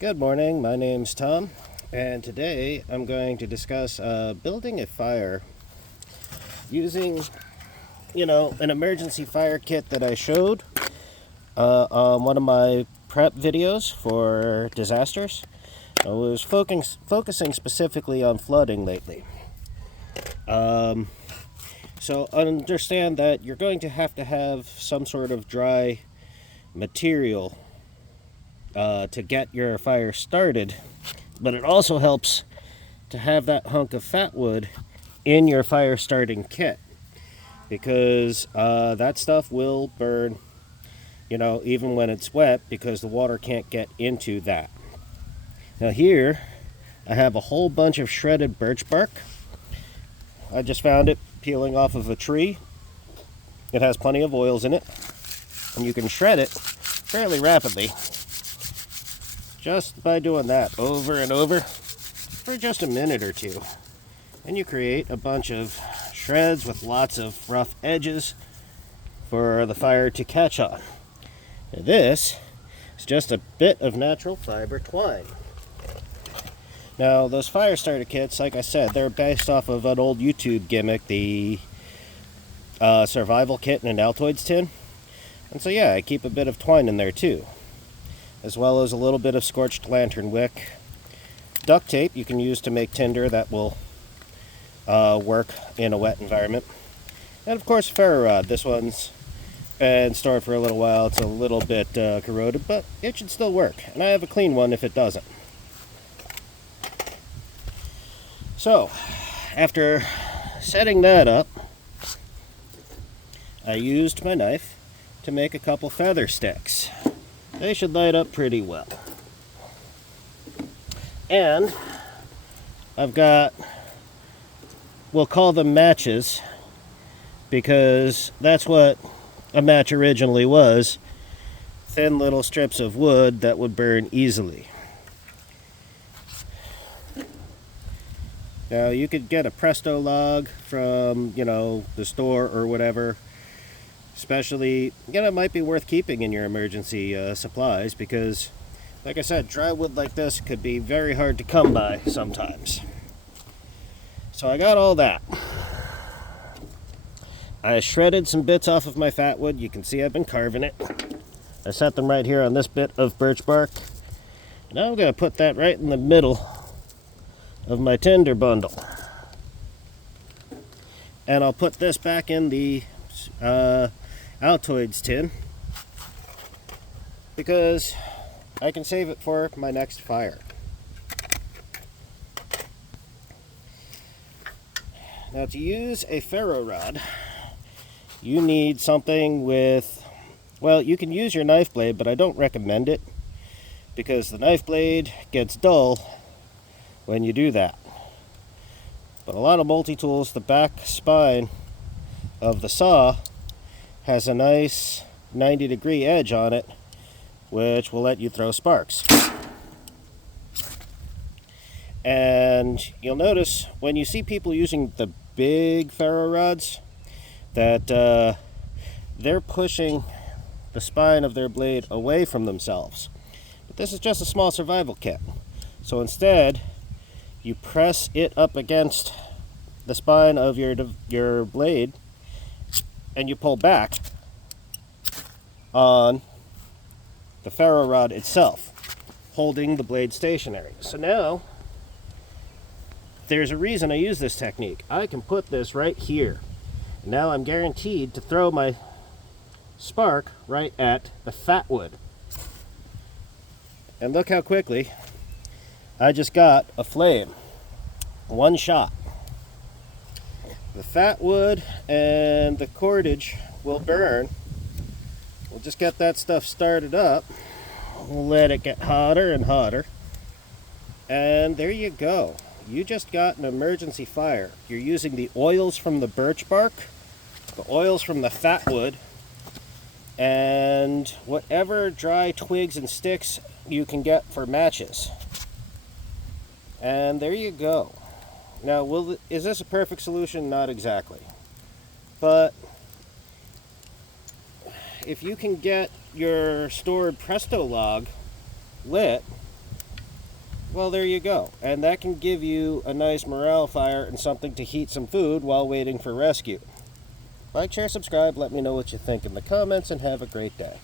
Good morning, my name's Tom, and today I'm going to discuss building a fire using, an emergency fire kit that I showed on one of my prep videos for disasters. I was focusing specifically on flooding lately. So understand that you're going to have some sort of dry material to get your fire started, but it also helps to have that hunk of fat wood in your fire starting kit because that stuff will burn, even when it's wet because the water can't get into that. Now, here I have a whole bunch of shredded birch bark. I just found it peeling off of a tree. It has plenty of oils in it, and you can shred it fairly rapidly just by doing that over and over for just a minute or two. And you create a bunch of shreds with lots of rough edges for the fire to catch on. Now this is just a bit of natural fiber twine. Now, those fire starter kits, like I said, they're based off of an old YouTube gimmick, the survival kit in an Altoids tin. And so, yeah, I keep a bit of twine in there too, as well as a little bit of scorched lantern wick. Duct tape you can use to make tinder that will work in a wet environment. And of course, ferro rod. This one's been stored for a little while. It's a little bit corroded, but it should still work. And I have a clean one if it doesn't. So, after setting that up, I used my knife to make a couple feather sticks. They should light up pretty well. And I've got, we'll call them matches, because that's what a match originally was. Thin little strips of wood that would burn easily. Now, you could get a Presto log from, the store or whatever. Especially, it might be worth keeping in your emergency supplies because, like I said, dry wood like this could be very hard to come by sometimes. So I got all that. I shredded some bits off of my fat wood. You can see I've been carving it. I set them right here on this bit of birch bark. Now I'm going to put that right in the middle of my tinder bundle. And I'll put this back in the Altoids tin because I can save it for my next fire. Now, to use a ferro rod, you need something with, well, you can use your knife blade, but I don't recommend it because the knife blade gets dull when you do that. But a lot of multi-tools, the back spine of the saw has a nice 90-degree edge on it, which will let you throw sparks. And you'll notice when you see people using the big ferro rods that they're pushing the spine of their blade away from themselves. But this is just a small survival kit. So instead, you press it up against the spine of your blade and you pull back on the ferro rod itself, holding the blade stationary. So now, there's a reason I use this technique. I can put this right here. Now I'm guaranteed to throw my spark right at the fat wood. And look how quickly I just got a flame. One shot. The fat wood and the cordage will burn. We'll just get that stuff started up. We'll let it get hotter and hotter. And there you go. You just got an emergency fire. You're using the oils from the birch bark, the oils from the fat wood, and whatever dry twigs and sticks you can get for matches. And there you go. Now, is this a perfect solution? Not exactly. But if you can get your stored Presto log lit, well, there you go. And that can give you a nice morale fire and something to heat some food while waiting for rescue. Like, share, subscribe, let me know what you think in the comments, and have a great day.